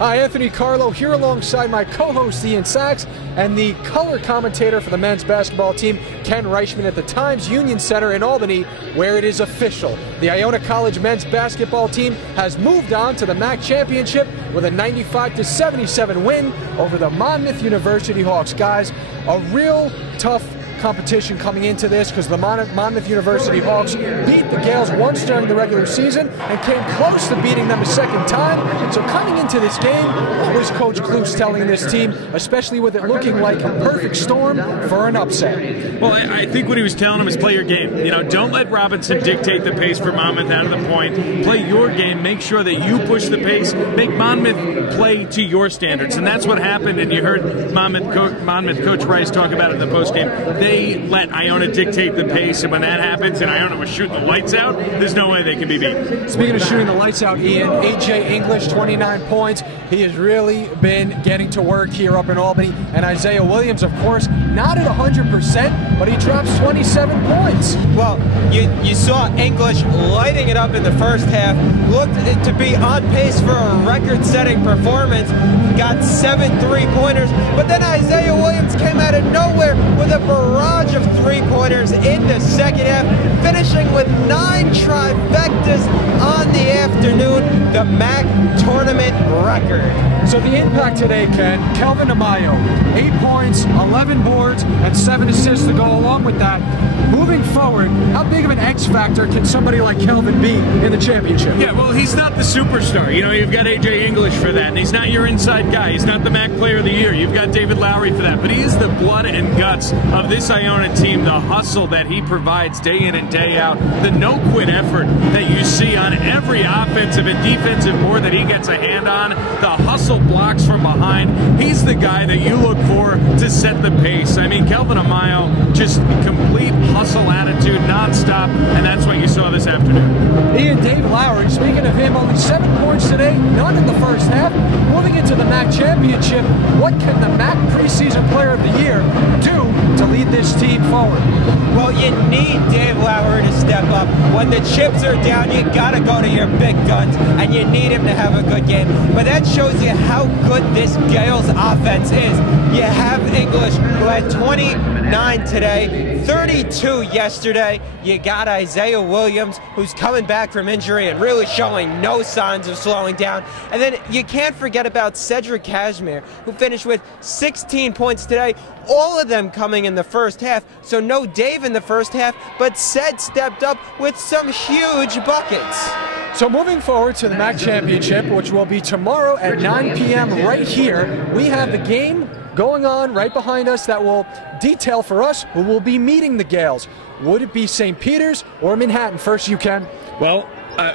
Hi, Anthony Carlo here alongside my co-host Ian Sachs and the color commentator for the men's basketball team, Ken Reichman, at the Times Union Center in Albany, where it is official. The Iona College men's basketball team has moved on to the MAAC Championship with a 95-77 win over the Monmouth University Hawks. Guys, a real tough competition coming into this because the Monmouth University Hawks beat the Gales once during the regular season and came close to beating them a second time. So coming into this game, what was Coach Kloos telling this team, especially with it looking like a perfect storm for an upset? Well, I think what he was telling them is play your game. You know, don't let Robinson dictate the pace for Monmouth out of the point. Play your game. Make sure that you push the pace. Make Monmouth play to your standards. And that's what happened. And you heard Monmouth Coach Rice talk about it in the postgame. They let Iona dictate the pace, and when that happens and Iona was shooting the lights out, there's no way they can be beat. Speaking of shooting the lights out, Ian, A.J. English, 29 points. He has really been getting to work here up in Albany. And Isaiah Williams, of course, not at 100%, but he drops 27 points. Well, you saw English lighting it up in the first half, looked to be on pace for a record-setting performance, got 7 three-pointers, but then Isaiah Williams came out of nowhere with a barrage of three-pointers in the second half, finishing with 9 trifectas on the afternoon, the MAAC tournament record. So the impact today, Ken, Kelvin Amayo, 8 points, 11 boards, and 7 assists to go along with that. Moving forward, how big of an X factor can somebody like Kelvin be in the championship? Yeah, well, he's not the superstar. You know, you've got A.J. English for that, and he's not your inside guy. He's not the MAAC Player of the Year. You've got David Lowry for that. But he is the blood and guts of this Iona team, the hustle that he provides day in and day out, the no-quit effort that you see on every offensive and defensive board that he gets a hand on, the hustle blocks from behind. He's the guy that you look for to set the pace. I mean, Kelvin Amayo, just complete hustle attitude, nonstop, and that's what you saw this afternoon. Ian, Dave Lowry, speaking of him, only 7 points today, none in the first half. Moving into the MAAC Championship, what can the MAAC Preseason Player of the Year do to lead this team forward? Well, you need Dave Lowry to step up. When the chips are down, you gotta go to your big guns, and you need him to have a good game. But that shows you how good this Gales offense is. You have English, who had 29 today, 32 yesterday. You got Isaiah Williams, who's coming back from injury and really showing no signs of slowing down. And then you can't forget about Cedric Cashmere, who finished with 16 points today, all of them coming in the first half. So no Dave in the first half, but Ced stepped up with some huge buckets. So moving forward to the MAAC Championship, which will be tomorrow at 9 p.m. right here, we have the game going on right behind us that will detail for us who will be meeting the Gales. Would it be St. Peter's or Manhattan? First, you can. Well,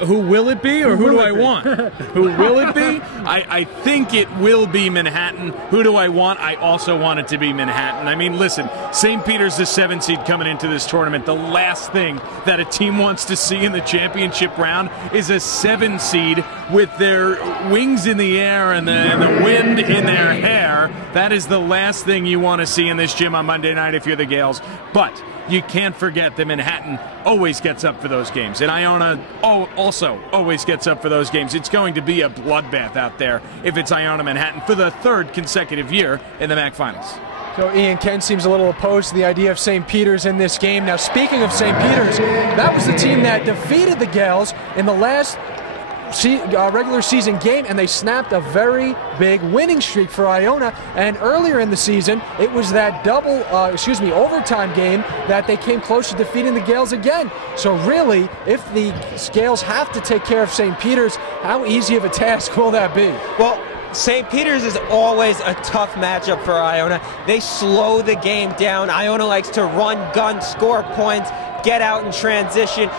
who will it be, or who do I want? Who will it be? I think it will be Manhattan. Who do I want? I also want it to be Manhattan. I mean, listen, St. Peter's the 7th seed coming into this tournament. The last thing that a team wants to see in the championship round is a 7 seed with their wings in the air and the wind in their hair. That is the last thing you want to see in this gym on Monday night if you're the Gales. But you can't forget that Manhattan always gets up for those games. And Iona also always gets up for those games. It's going to be a bloodbath out there if it's Iona Manhattan for the 3rd consecutive year in the MAAC Finals. So Ian, Ken seems a little opposed to the idea of St. Peter's in this game. Now, speaking of St. Peter's, that was the team that defeated the Gales in the last regular season game, and they snapped a very big winning streak for Iona. And earlier in the season, it was that overtime game that they came close to defeating the Gales again. So really, if the Gales have to take care of St. Peter's, how easy of a task will that be? Well, St. Peter's is always a tough matchup for Iona. They slow the game down. Iona likes to run, gun, score points, get out in transition,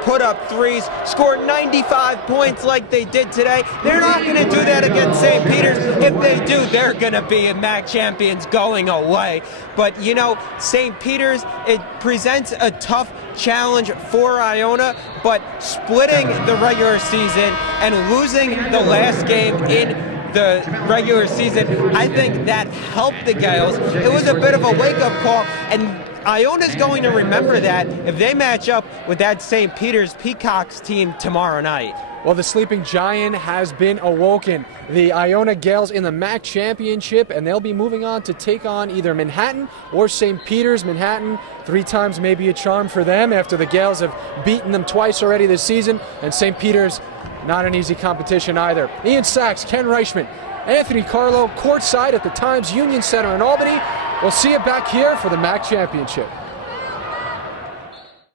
put up threes, score 95 points like they did today. They're not going to do that against St. Peter's. If they do, they're going to be MAAC champions going away. But, you know, St. Peter's, it presents a tough challenge for Iona, but splitting the regular season and losing the last game in the regular season, I think that helped the Gales. It was a bit of a wake-up call, and Iona's going to remember that if they match up with that St. Peter's Peacocks team tomorrow night. Well, the sleeping giant has been awoken. The Iona Gales in the MAAC Championship, and they'll be moving on to take on either Manhattan or St. Peter's. Manhattan, 3 times may be a charm for them after the Gales have beaten them twice already this season, and St. Peter's, not an easy competition either. Ian Sachs, Ken Reichman, Anthony Carlo, courtside at the Times Union Center in Albany. We'll see you back here for the MAAC Championship.